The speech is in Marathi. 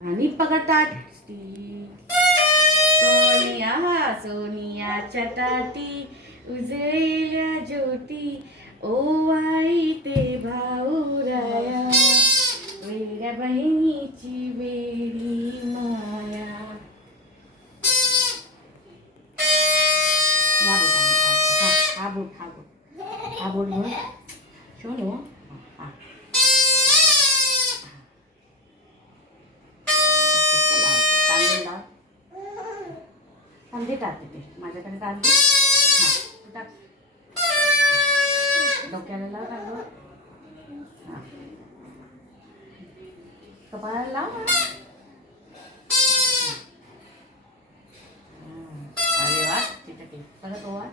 आणि पगटात सोनिया सोनियाच्या ताटी उजळलेल्या ज्योती ओवाळी ते भाऊराया वेड्या बहिणीची वेडी माया. हा बोट हा बोट घेऊन सोनू हा तांदे टाकते ते माझ्याकडे तांदे हां टाक डोक्याला लाव टाकलं हां कपाळाला लाव. अरे वा चिटकली परत ओवा.